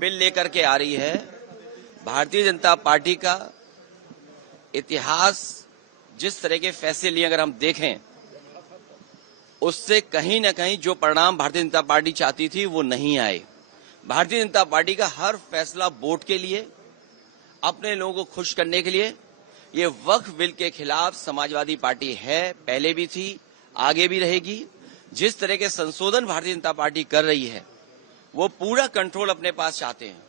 Bill लेकर के आ रही है। भारतीय जनता पार्टी का इतिहास जिस तरह के फैसले लिए अगर हम देखें, उससे कहीं न कहीं जो परिणाम भारतीय जनता पार्टी चाहती थी वो नहीं आए। भारतीय जनता पार्टी का हर फैसला वोट के लिए, अपने लोगों को खुश करने के लिए। ये वक्फ बिल के खिलाफ समाजवादी पार्टी है, पहले भी थी, आगे भी रहेगी। जिस तरह के संशोधन भारतीय जनता पार्टी कर रही है, वो पूरा कंट्रोल अपने पास चाहते हैं।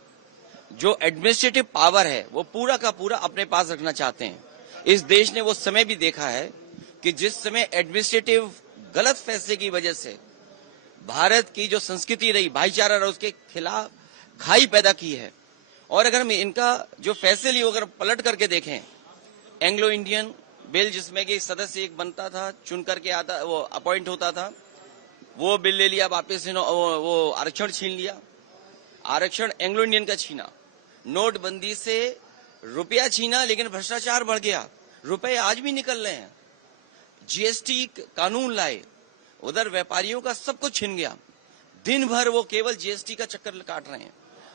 जो एडमिनिस्ट्रेटिव पावर है वो पूरा का पूरा अपने पास रखना चाहते हैं। इस देश ने वो समय भी देखा है कि जिस समय एडमिनिस्ट्रेटिव गलत फैसले की वजह से भारत की जो संस्कृति रही, भाईचारा रहा, उसके खिलाफ खाई पैदा की है। और अगर हम इनका जो फैसले लिए अगर पलट करके देखें, एंग्लो इंडियन बिल जिसमें कि सदस्य एक बनता था, चुन करके आता, वो अपॉइंट होता था, वो बिल ले लिया वापस, वो आरक्षण छीन लिया। आरक्षण एंग्लो इंडियन का छीना। नोटबंदी से रुपया छीना, लेकिन भ्रष्टाचार बढ़ गया, रुपए आज भी निकल रहे हैं। जीएसटी कानून लाए, उधर व्यापारियों का सब कुछ छिन गया। दिन भर वो केवल जीएसटी का चक्कर काट रहे हैं।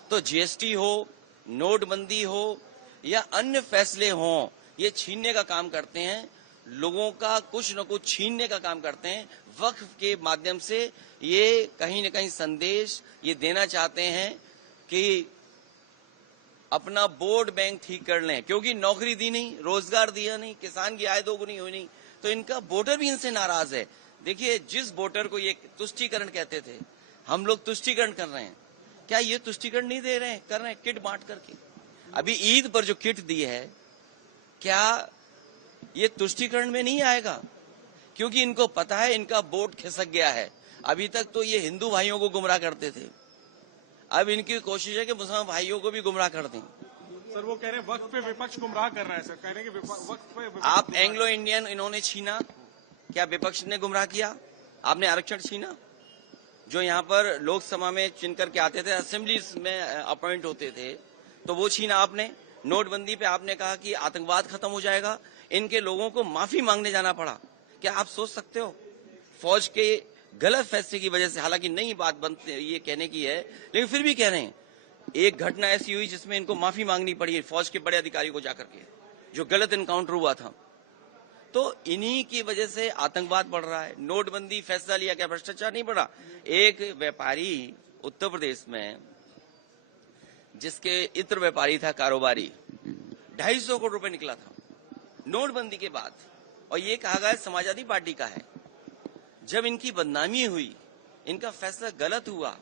तो जीएसटी हो, नोटबंदी हो या अन्य फैसले हों, ये छीनने का काम करते हैं, लोगों का कुछ न कुछ छीनने का काम करते हैं। वक्फ के माध्यम से ये कहीं न कहीं संदेश ये देना चाहते हैं कि अपना वोट बैंक ठीक कर लें, क्योंकि नौकरी दी नहीं, रोजगार दिया नहीं, किसान की आय दोगुनी हुई नहीं, तो इनका वोटर भी इनसे नाराज है। देखिए, जिस वोटर को ये तुष्टीकरण कहते थे, हम लोग तुष्टीकरण कर रहे हैं, क्या ये तुष्टीकरण नहीं दे रहे हैं, कर रहे हैं किट बांट करके। अभी ईद पर जो किट दी है, क्या ये तुष्टीकरण में नहीं आएगा? क्योंकि इनको पता है इनका वोट खिसक गया है। अभी तक तो ये हिंदू भाइयों को गुमराह करते थे, अब इनकी कोशिश है कि मुसलमान भाइयों को भी गुमराह कर दें। सर, वो कह रहे हैं वक्फ पे विपक्ष गुमराह कर रहा है। सर कह रहे हैं कि वक्फ पे विपक्ष आप एंग्लो इंडियन इन्होंने छीना, क्या विपक्ष ने गुमराह किया? आपने आरक्षण छीना, जो यहाँ पर लोकसभा में चुन करके आते थे, असेंबली में अपॉइंट होते थे, तो वो छीना आपने। नोटबंदी पे आपने कहा कि आतंकवाद खत्म हो जाएगा, इनके लोगों को माफी मांगने जाना पड़ा। क्या आप सोच सकते हो? फौज के गलत फैसले की वजह से, हालांकि नई बात बनती ये कहने की है, लेकिन फिर भी कह रहे हैं, एक घटना ऐसी हुई जिसमें इनको माफी मांगनी पड़ी है फौज के बड़े अधिकारी को जाकर के, जो गलत एनकाउंटर हुआ था। तो इन्हीं की वजह से आतंकवाद बढ़ रहा है। नोटबंदी फैसला लिया, क्या भ्रष्टाचार नहीं बढ़ा? एक व्यापारी उत्तर प्रदेश में, जिसके इत्र व्यापारी था, कारोबारी, 250 करोड़ रुपए निकला था नोटबंदी के बाद, और ये कहा गया समाजवादी पार्टी का है। जब इनकी बदनामी हुई, इनका फैसला गलत हुआ,